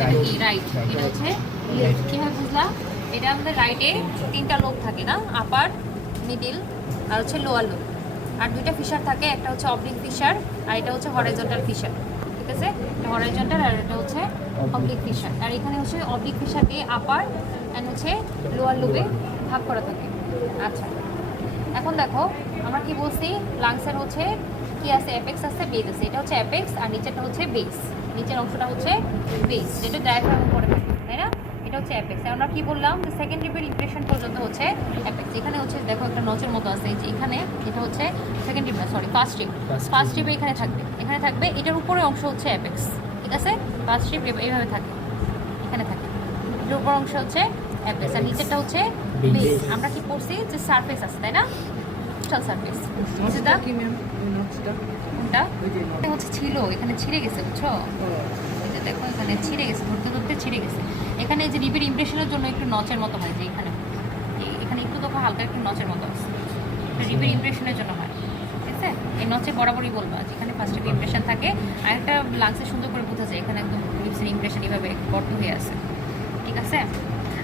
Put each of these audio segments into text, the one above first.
Right, এটা হচ্ছে left. কিভাবে বুঝলাম? এটা আমাদের রাইটে 3টা লোব থাকে না, আপার, মিডিল আর হচ্ছে লোয়ার লোব। আর 2টা ফিশার থাকে, একটা হচ্ছে অবলিক ফিশার আর এটা হচ্ছে হরাইজন্টাল ফিশার। ঠিক আছে, এটা হরাইজন্টাল আর এটা হচ্ছে অবলিক ফিশার। আর এখানে হচ্ছে অবলিক ফিশারকে আপার অ্যান্ড হচ্ছে লোয়ার লোবে ভাগ করা থাকে। আচ্ছা, এখন দেখো আমরা কি বলছি, লাংসের হচ্ছে কি আছে, অ্যাপেক্স আছে, বেস আছে। এটা হচ্ছে অ্যাপেক্স আর নিচেরটা হচ্ছে বেস। নিচের অংশটা হচ্ছে বেস, যেটা ডায়াফ্রামের উপরে থাকে, তাই না? এটা হচ্ছে অ্যাপেক্স। আমরা কি বললাম যে সেকেন্ড রিপের ইমপ্রেশন পর্যন্ত হচ্ছে অ্যাপেক্স। এখানে হচ্ছে দেখো একটা নচের মতো আছে, এই যে এখানে, এটা হচ্ছে সেকেন্ড রিপ না, সরি ফার্স্ট রিপ। ফার্স্ট রিপে এখানে থাকবে, এখানে থাকবে, এটার উপরে অংশ হচ্ছে অ্যাপেক্স। ঠিক আছে, ফার্স্ট রিপ এইভাবে থাকে, এখানে থাকে, এটার উপর অংশ হচ্ছে অ্যাপেক্স আর নিচেরটা হচ্ছে বেস। আমরা কি করছি যে সারফেস আছে, তাই না? Total surface. কোনটা হচ্ছে ছিল, এখানে ছিঁড়ে গেছে, বুঝছো? এই যে দেখো এখানে ছিঁড়ে গেছে, ধরতে ধরতে ছিঁড়ে গেছে। এখানে যে রিপের ইমপ্রেশনের জন্য একটু নচের মতো হয়, যে এখানে এখানে একটু দেখো হালকা একটু নচের মতো আছে, রিপের ইমপ্রেশনের জন্য হয়। ঠিক আছে, এই নচে বরাবরই বলবা যেখানে ফার্স্ট রিপের ইমপ্রেশন থাকে। আর একটা লাংসে সুন্দর করে বোঝা যায় এখানে একদম রিপসের ইমপ্রেশন এইভাবে গর্ত হয়ে আছে। ঠিক আছে,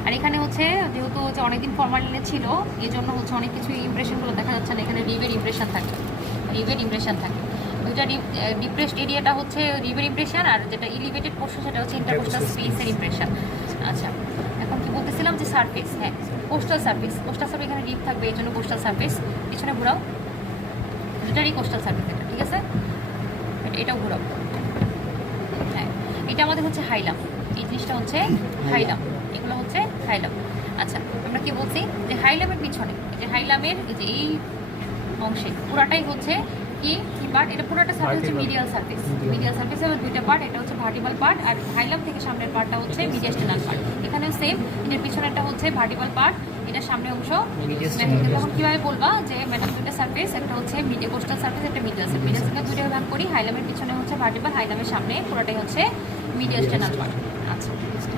আর এখানে হচ্ছে যেহেতু হচ্ছে অনেকদিন ফরমালিনে ছিল, এই জন্য হচ্ছে অনেক কিছু ইমপ্রেশনগুলো দেখা যাচ্ছে না। এখানে রিপের ইমপ্রেশন থাকে, রিপের ইমপ্রেশন থাকে। দুইটা ডিপ্রেসড এরিয়াটা হচ্ছে রিপের ইমপ্রেশন, আর যেটা এলিভেটেড পোর্শন সেটা হচ্ছে ইন্টারকোস্টাল স্পেসের ইমপ্রেশন। আচ্ছা, এখন কি বলতেছিলাম যে সারফেস, হ্যাঁ কোস্টাল সারফেস। কোস্টাল সারফেস এখানে রিপ থাকবে, এই জন্য কোস্টাল সারফেস। পিছনে ঘোরাও, দুটারই কোস্টাল সারফেস এটা। ঠিক আছে, এটাও ঘোরাও। হ্যাঁ, এটা আমাদের হচ্ছে হাইলাম, এই জিনিসটা হচ্ছে হাইলাম, এগুলো হচ্ছে হাইলাম। আচ্ছা, আমরা কি বলছি যে হাইলামের পিছনে, এই যে হাইলামের এই যে এই অংশে পুরাটাই হচ্ছে কি পার্ট, এটা পুরোটা সার্ফেস হচ্ছে মিডিয়াল সার্ফেস। মিডিয়াল সার্ফেসের 2টা পার্ট, এটা হচ্ছে ভার্টিক্যাল পার্ট আর হাইলাম থেকে সামনের পার্টটা হচ্ছে মিডিয়াস্টেনাল পার্ট। এখানে সেম, এটার পিছনেরটা হচ্ছে ভার্টিক্যাল পার্ট, এটা সামনের অংশ মিডিয়াস্টেনাল। তখন কিভাবে বলবা যে ম্যাডাম 2টা সার্ফেস, একটা হচ্ছে কোস্টাল সার্ফেস, একটা মিডিয়াল সার্ফেস। মিডিয়াল সার্ফেস 2টা ভাগ করি, হাইলামের পিছনে হচ্ছে ভার্টিক্যাল, হাইলামের সামনে পুরোটাই হচ্ছে মিডিয়াস্টেনাল পার্ট। আচ্ছা,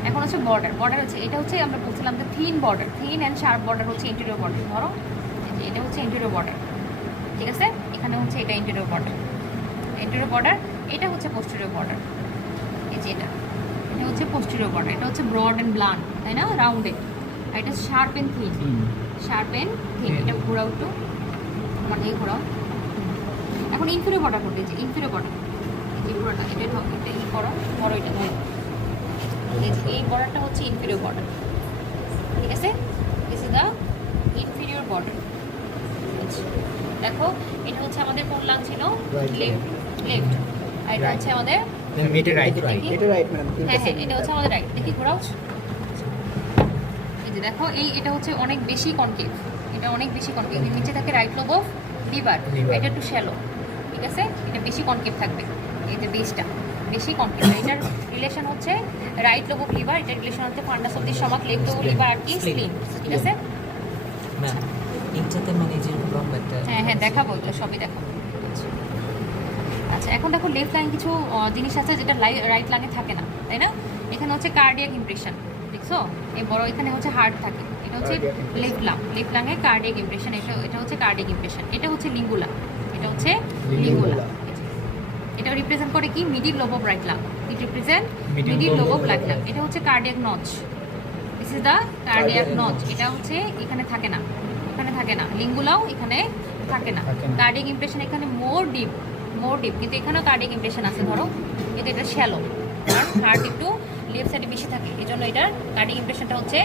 এখন হচ্ছে বর্ডার। বর্ডার হচ্ছে এটা হচ্ছে আমরা বলছিলাম যে thin border, thin and sharp border হচ্ছে ইন্টেরিয়র বর্ডার। ধরো এটা হচ্ছে ইন্টেরিয়র বর্ডার। ঠিক আছে, এখানে হচ্ছে এটা ইন্টেরিয়র বর্ডার, ইন্টেরিয়র বর্ডার। এটা হচ্ছে পোস্টেরিয়র বর্ডার, এই যে এটা হচ্ছে পোস্টেরিয়র বর্ডার। এটা হচ্ছে ব্রড অ্যান্ড ব্লান্ট, তাই না, রাউন্ডেড। আর এটা sharp and thin, sharp and thin. এটা ঘোরাও একটু, মানে ঘোরাও। এখন ইনফিরিয়র বর্ডার করতে, যে ইনফিরিয়র বর্ডার, এই যে পুরোটা এটা ই করো, বড় এটা ধরো, এই বর্ডারটা হচ্ছে ইনফিরিয়র বর্ডার। ঠিক আছে, this is the inferior border. দেখো এটা হচ্ছে আমাদের কোন লাং ছিল, লেফট, লেফট। আর এটা হচ্ছে আমাদের এটা রাইট, এটা রাইট ম্যাম। হ্যাঁ হ্যাঁ, এটা হচ্ছে আমাদের রাইট। দেখি ঘোরাও, এই যে দেখো এটা হচ্ছে অনেক বেশি কনকেভ, এটা অনেক বেশি কনকেভ। নিচে থাকে রাইট লোব অফ লিভার, এটা একটু শ্যালো। ঠিক আছে, এটা বেশি কনকেভ থাকবে, এই যে বেসটা বেশি কনকেভ। এটার রিলেশন হচ্ছে রাইট লোব অফ লিভার, এটার রিলেশন হচ্ছে fundus of the stomach, left lobe liver আর কি স্প্লিন। ঠিক আছে, এইটাতে মানে যে লম্বাটা, হ্যাঁ হ্যাঁ দেখাবো, তো সবই দেখাবো। আচ্ছা, এখন দেখো লেফট লাইন কিছু জিনিস আছে যেটা রাইট লাইনে থাকে না, তাই না? এখানে হচ্ছে কার্ডিয়াক ইমপ্রেশন, দেখছো এই বড়, এখানে হচ্ছে হার্ট থাকে। এটা হচ্ছে লেফট লাং, লেফট লাঙে কার্ডিয়াক ইমপ্রেশন, এটা হচ্ছে কার্ডিয়াক ইমপ্রেশন। এটা হচ্ছে লিঙ্গুলা, এটা হচ্ছে লিঙ্গুলা। এটা রিপ্রেজেন্ট করে কি, middle lobe of right lung, it represent middle lobe of right lung. এটা হচ্ছে cardiac notch, this is the cardiac notch. এটা হচ্ছে এখানে থাকে না, এখানে থাকে না। লিঙ্গুলাও এখানে থাকে না। কার্ডিয়াক ইমপ্রেশন এখানে মোর ডিপ, কিন্তু এখানেও কার্ডিয়াক ইমপ্রেশন আছে। ধরো এটা শ্যালো, কারণ হার্ট একটু লেফট সাইডে বেশি থাকে, এই জন্য এটার কার্ডিয়াক ইমপ্রেশনটা হচ্ছে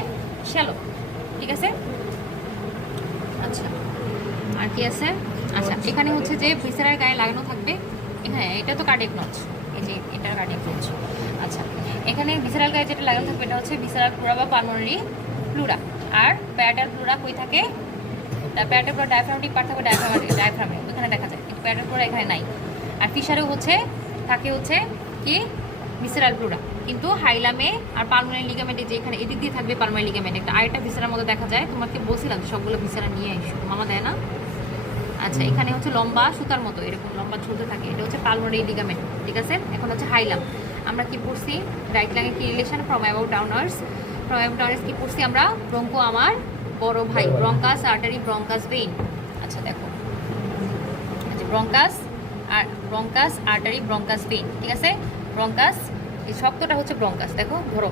শ্যালো। ঠিক আছে, আচ্ছা আর কি আছে? আচ্ছা, এখানে হচ্ছে যে ভিসেরার গায়ে লাগানো থাকবে, হ্যাঁ এটা তো কার্ডিয়াক নচ, এই যে এটার কার্ডিয়াক নচ। আচ্ছা, এখানে ভিসেরাল গায়ে যেটা লাগানো থাকবে এটা হচ্ছে ভিসেরাল প্লুরা বা পালমোনারি প্লুরা। আর প্যারাটাল প্লুরা কই থাকে? প্যারাটাল প্লুরা ডায়াফ্রামেটিক পার্ট থাকবে, ডায়াফ্রামে ওখানে দেখা যায়, কিন্তু প্যারাটাল প্লুরা এখানে নাই। আর ফিশারেও হচ্ছে থাকে হচ্ছে কি ভিসেরাল প্লুরা, কিন্তু হাইলামে আর পালমোনারি লিগামেন্টে যে এখানে এদিক দিয়ে থাকবে পালমোনারি লিগামেন্ট, একটা আরেকটা ভিসেরার মধ্যে দেখা যায়। তোমাকে বলছিলাম যে সবগুলো ভিসেরা নিয়ে এসো, মামা দেয় না। আচ্ছা, এখানে হচ্ছে লম্বা সুতার মতো এরকম লম্বা ঝুলতে থাকে, এটা হচ্ছে পালমোনারি লিগামেন্ট। ঠিক আছে, এখন হচ্ছে হাইলাম। আমরা কি পড়ছি রাইট লাঙে কি relation, from above downwards. From above downwards কি পড়ছি আমরা, ব্রঙ্কো আমার বড় ভাই, ব্রঙ্কাস আর্টারি ব্রঙ্কাস ভেইন। আচ্ছা দেখো, আচ্ছা ব্রঙ্কাস আর্টারি ব্রঙ্কাস ভেইন। ঠিক আছে, ব্রঙ্কাস এই শক্তটা হচ্ছে ব্রঙ্কাস, দেখো ধরো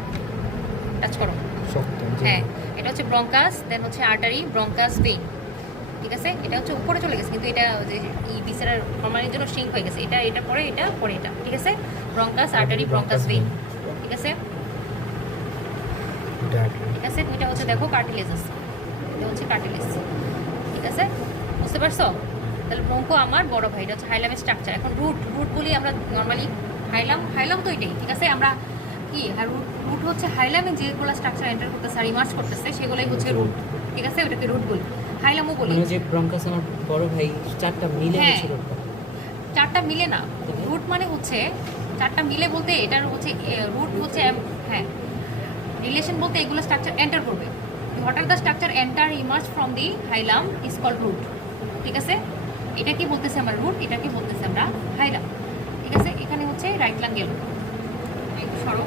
টাচ করো। শক্ত হ্যাঁ, এটা হচ্ছে ব্রঙ্কাস, দেন হচ্ছে আর্টারি, ব্রঙ্কাস ভেইন। ঠিক আছে, এটা হচ্ছে উপরে চলে গেছে, কিন্তু এটা যে এই ভিসেরাল ফর্মালিটির জন্য সিঙ্ক হয়ে গেছে। এটা পরে এটা পরে এটা। ঠিক আছে, ব্রঙ্কাস আর্টারি, ব্রঙ্কাস ভেইন। ঠিক আছে, ঠিক আছে। দুইটা হচ্ছে দেখো কার্টিলেজ আছে, এটা হচ্ছে কার্টিলেজ। ঠিক আছে, বুঝতে পারছো? তাহলে ব্রঙ্কো আমার বড় ভাই, এটা হচ্ছে হাইলামের স্ট্রাকচার। এখন রুট বলি আমরা নর্মালি, হাইলাম তো এটাই। ঠিক আছে, আমরা কি রুট হচ্ছে হাইলামে যেগুলো স্ট্রাকচার এন্টার করতেছে আর ইমার্জ করতেছে সেগুলোই হচ্ছে রুট। ঠিক আছে, ওটাকে রুট বলি, হাইলামও বলি। মানে যে ব্রঙ্কাস আমার বড় ভাই চারটা মিলে হ্যাঁ। হচ্ছে রোডটা। চারটা মিলে না, রুট মানে হচ্ছে চারটা মিলে বলতে এটার হচ্ছে রুট হচ্ছে হ্যাঁ রিলেশন বলতে এগুলো স্ট্রাকচার এন্টার করবে। What are the structure enter emerge from the hilum is called root. ঠিক আছে, এটা কি বলতেছে আমরা রুট, এটা কি বলতেছে আমরা হাইলাম। ঠিক আছে, এখানে হচ্ছে রাইট লাং গেল, একটু সরো।